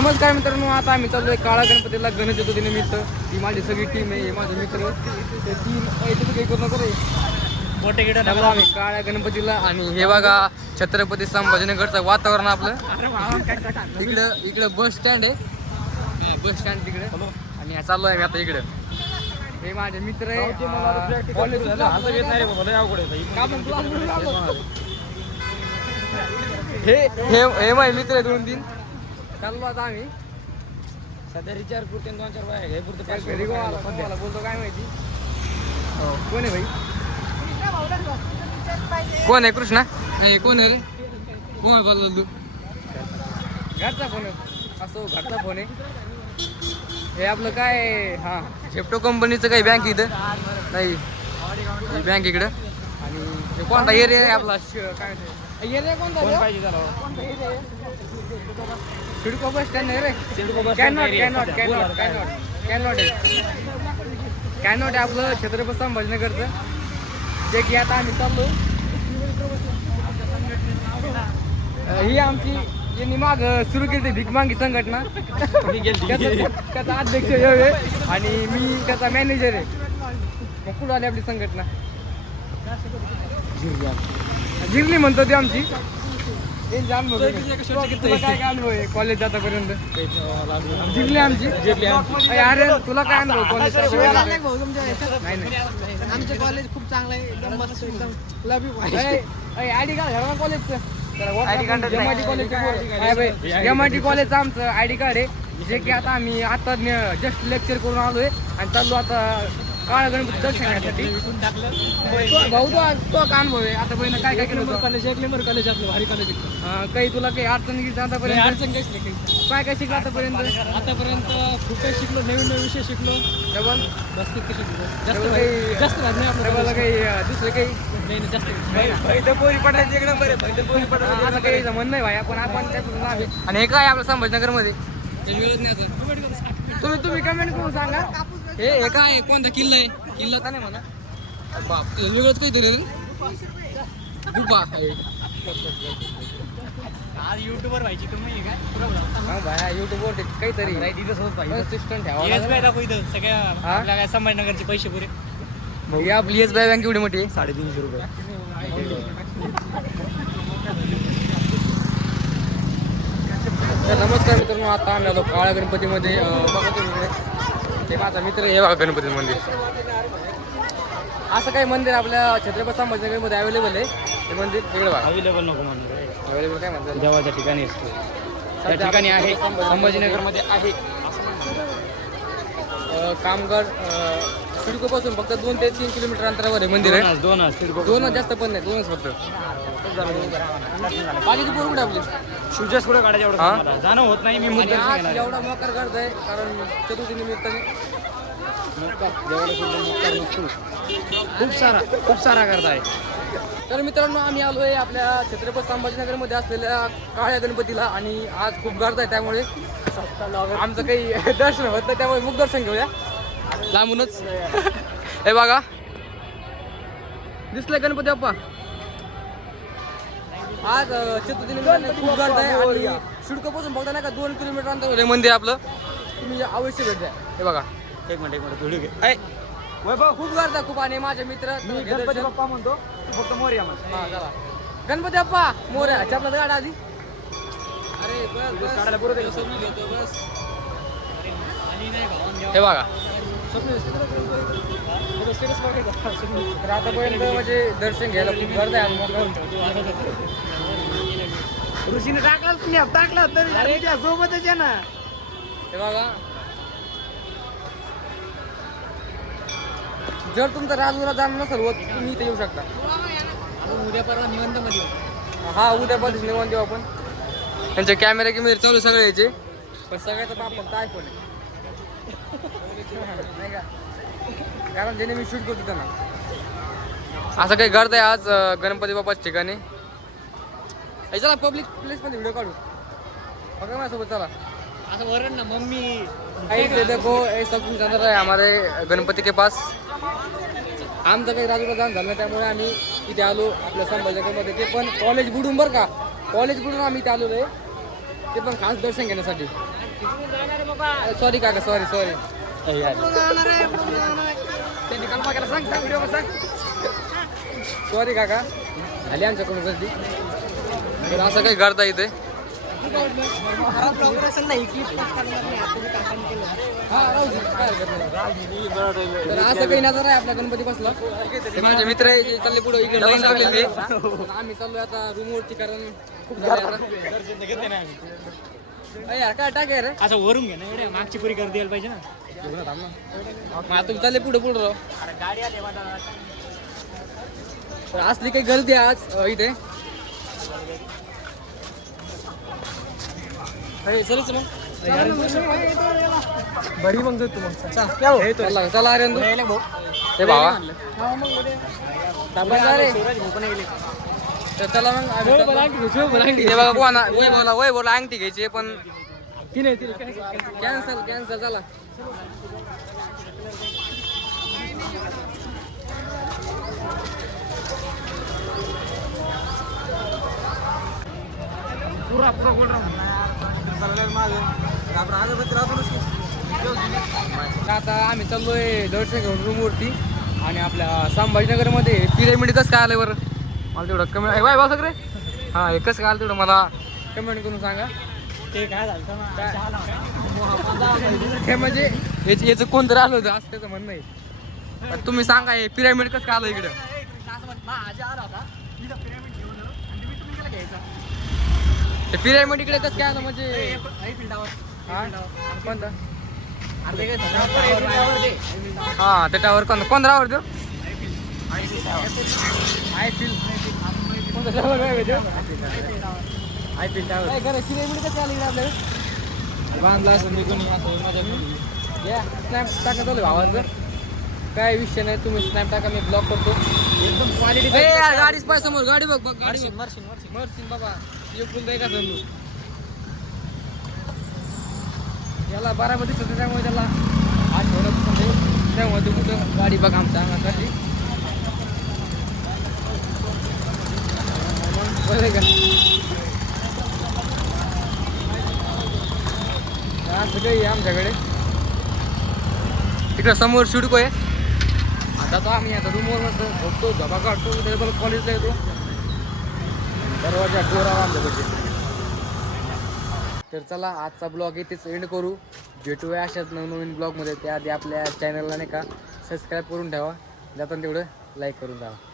नमस्कार मित्रांनो आता आम्ही चाललोय काळा गणपतीला गणेश चतुर्थी निमित्त. ही माझी सगळी टीम आहे हे माझे मित्र. ते टीम काही करू नको रे. चाललो आम्ही काळ्या गणपतीला आणि हे बघा छत्रपती संभाजीनगरचं वातावरण आपलं. इकडं इकडं बस स्टँड आहे. बस स्टँड तिकडे. आणि हा चाललो आहे मी आता इकडं. हे माझे मित्र आहे. कॉलेज? हे हे हे माझे मित्र आहे दोन तीन चाललो आता आम्ही. सध्या रिचार्ज पुरते दोन चार बाय हे पुरते काय घरी आला? बोलतो काय माहिती? हो, कोण आहे भाई? कोण आहे कृष्णा? नाही कोण आहे रे? कोण आहे बोलला तू? घरचा फोन आहे. असो घरचा फोन आहे. हे आपलं काय हा. झेप्टो कंपनीचं काही बँक इथं? नाही. बँक इकडं? आणि हे कोणता एरिया आहे आपला? श- काय एरिया कोणता रे? पाहिजे झाला कोणता area आहे? सिडको बस स्टँड आहे रे। CIDCO bus Connaught Connaught Connaught Connaught Connaught आहे कॅनॉट आहे आपलं छत्रपती संभाजीनगरचं. जे की आता आम्ही चाललो. ही आमची यांनी माग सुरू केली होती भिकमांगी संघटना. त्याचा अध्यक्ष आहे आणि मी त्याचा मॅनेजर आहे. मग कुठं आली आपली संघटना. जिरली म्हणतो ती आमची. कॉलेज आतापर्यंत? जिरली आमची. अरे तुला काय अनुभव कॉलेज नाही नाही आमचं कॉलेज खूप चांगलं आहे एकदम मस्त एकदम लवी आयडी कार्ड घरा कॉलेजचं एमआयटी कॉलेज आमचं आयडी कार्ड आहे जे की आता आम्ही आता जस्ट लेक्चर करून आलोय. आणि चाललो आता काळ गणपती दर्शन घेण्यासाठी तो- भाऊ तो तो काय अनुभव आहे आतापर्यंत काय काय केलं होतं? कॉलेज एक नंबर कॉलेज आपलं भारी कॉलेज काही तुला काही अडचण गिडचण आतापर्यंत? अडचण काहीच नाही काही. काय काय शिकलं आतापर्यंत? आतापर्यंत खूप काही शिकलो नवीन नवीन विषय शिकलो डबल जास्त काही शिकलो जास्त काही जास्त भारी नाही आपलं डबल college. काही अं, दुसरं काही? नाही नाही, जास्त हा, असं काही म्हणणं नाही भाई. आपण आपण त्यातून आहे आणि हे काय आपलं संभाजीनगरमध्ये तुम्ही तुम्ही कमेंट करून सांगा. हे काय? कोणता किल्ला आहे? किल्ला का नाही म्हणा? बाप वेगळंच काहीतरी गुफा. आज युट्यूबर व्हायची तुम्ही काय. हा वर काहीतरी ठेवा बाय दाखव इथं. सगळ्या हा? आपल्या काय संभाजीनगरचे पैसे पुरे. आपली एस बाय बँक एवढी मोठी. आहे साडेतीनशे रुपये. तर नमस्कार मित्रांनो आता आम्ही आलो काळ्या गणपतीमध्ये. अं, बघा तुम्ही इकडे. ते माझा मित्र हे बघा गणपती मंदिर. असं काही मंदिर आपल्या छत्रपती संभाजीनगरमध्ये अवेलेबल आहे. ते मंदिर बघा. अवेलेबल नको म्हणून अवेलेबल काय म्हणतात? देवाच्या ठिकाणी असतो. त्या ठिकाणी आहे संभाजीनगर- संभाजीनगरमध्ये आहे. अं, कामगार सिडकोपासून फक्त दोन ते तीन किलोमीटर अंतरावर आहे मंदिर आहे. दोन दोन जास्त पण नाही दोनच फक्त. बाकीची पोर कुठे आपली? शुजास कुठे काढायचं एवढं हा? जाणं होत नाही मी आणि आज एवढा मोकार करत आहे कारण चतुर्थी निमित्ताने. खूप सारा खूप सारा करताय. तर मित्रांनो आम्ही आलो आहे आपल्या छत्रपती संभाजीनगरमध्ये असलेल्या काळ्या गणपतीला आणि आज खूप गर्द आहे त्यामुळे आमचं काही दर्शन होत नाही त्यामुळे मुख दर्शन घेऊया. लांबूनच. हे बघा. दिसलंय गणपती बाप्पा. आज चतुर्थी खूप गर्द आहे आणि शिडकोपासून बघता नाही का दोन किलोमीटर अंतर मंदिर आपलं. तुम्ही अवश्य भेट द्या. हे बघा. एक मिनिट एक मिनिट थोडी घे. ऐ, खूप गर्द आहे खूप. आणि माझे मित्र मी गणपती बाप्पा म्हणतो. फक्त मोर्या म्हण. चला. गणपती बाप्पा मोऱ्या चपला गाड आधी. अरे बस बस हे बघा. तर आतापर्यंत म्हणजे दर्शन घ्यायला खूप गर्द आहे. आज ऋषीने टाकलाच नाही टाकला तरी सोबतच आहे ना. हे बघा. जर तुमचं राजूला जाणं नसेल होत तुम्ही इथे येऊ शकता. उद्या परवा निवंत मध्ये हा उद्या पद्धतीने निवांत देऊ आपण. त्यांचे कॅमेरा किमेरे चालू सगळे याचे. पण सगळ्याचा बाप फक्त आयफोन आहे. नाही का कारण ज्याने मी शूट करतो त्यांना. असं काही गर्द आहे आज गणपती बाप्पाच्या ठिकाणी? चला पब्लिक प्लेसमध्ये व्हिडिओ काढू. बघा माझ्यासोबत चला. असं वरण ना मम्मी. ऐसे देखो ये सब कुछ चल रहा है हमारे गणपती के पास. आमचं काही राजूला जाण झालं त्यामुळे आम्ही इथे आलो आपल्या संभाजीनगरमध्ये. ते पण कॉलेज बुडून बरं का? कॉलेज बुडून आम्ही इथे आलेलो आहे. ते पण खास दर्शन घेण्यासाठी. सॉरी काका सॉरी सॉरी पुढं जाणार आहे पुढं जाणार आहे त्यांनी कल्पना केला सांग सांग व्हिडिओ सांग सॉरी काका आली आमच्याकडून गर्दी तर असं काही करता. तर असं काही नजर आहे आपला गणपती बसला माझे मित्र आहे जे चालले पुढे इकडे लाईन लागलेली आम्ही चाललोय आता रूम वरती कारण खूप झाले आता अय, यार, काय टाक रे? असं वरून घे ना एवढ्या मागची पुरी गर्दी यायला पाहिजे ना. आता चालले पुढे पुढे राव तर असली काही गर्दी आहे आज इथे. चलच मग. बरी मग तू मग. चला. चला अरे तू. ते भावा. रे. तर चला मग आम्ही चाललो. हे बघा कोणा वय बोला वय बोला अंगठी घ्यायची पण कॅन्सल कॅन्सल चला. आता आम्ही चाललोय दर्शन घेऊन रूमवरती आणि आपल्या संभाजीनगरमध्ये पिरामिड कसं काय आलंय बरं? मला तेवढं कमेंट वाय बघ रे हा हे कसं काय आलं तेवढं मला कमेंट करून सांगा. ते काय झालं हे म्हणजे याचं याचं कोणतरी आलं होतं असं त्याचं म्हणणं आहे. तुम्ही सांगा हे पिरामिड कसं काय आलं इकडं? ते पिरामिड इकडे कसं काय आलं म्हणजे? हा? कोणतं? हा ते टावर कोणतं? कोण रावर देऊ I feel I feel tower बांधला असं मी कोणी या स्नॅप टाका चालू भावाचं काय विषय नाही तुम्ही स्नॅप टाका मी ब्लॉक करतो एकदम क्वालिटी गाडीच पाय समोर गाडी बघ बघ गाडी बघ मरशील बाबा एकूण दे का समजू याला बारामध्ये सुद्धा त्यामुळे त्याला आठवणत त्यामुळे कुठं गाडी बघ आमच्या अंगासाठी बरं का असं काही आहे आमच्याकडे. तिकडं समोर शिडको आहे. आता तो आम्ही आता रूमवर मस्त झोपतो झबा काढतो त्याच्याबरोबर कॉलेजला येतो. दरवाजा डोरा आमच्याकडे तर चला आजचा ब्लॉग इथेच एंड करू. भेटूया अशाच नवनवीन ब्लॉगमध्ये त्याआधी आपल्या चॅनलला नाही का सबस्क्राईब करून ठेवा. जाताना तेवढं लाईक करून जावा